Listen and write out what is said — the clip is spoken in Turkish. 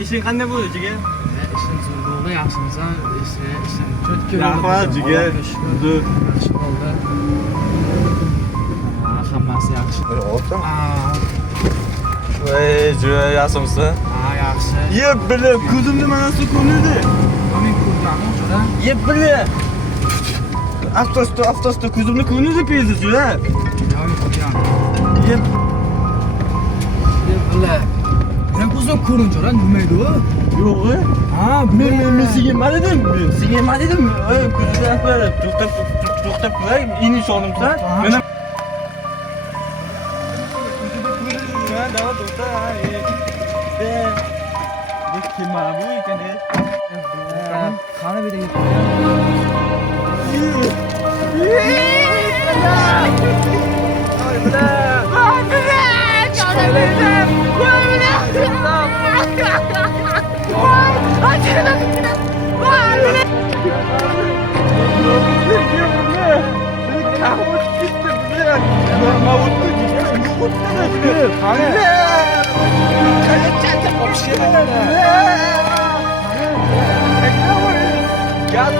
İşin qanday bo'ldi jigar? İşin zo'rlig'i yaxshimisan, ishing cho'tka. Rahmat jigar. Uzr. Yaxshi bo'ldi. Hammasi yaxshi. Oltin. Voy, juda yaxshimsan. Yaxshi. Yeb bilib, ko'zimni mana shu ko'rindi. Men ko'rganman juda. Yeb bilib. Avtosta ko'zimni ko'rindi pezi juda. Yo'q, ko'rgan. Yeb Bular. Men ko'zim ko'rincha, nima edi u? yo'q. Ha, Men sigirma dedim. Sigirma dedim. Ko'zimni aqbal. To'xtab qo'y. Ini solimsan. Men davat to'xta. Kim bu ekan? Qani bu yerga Gel.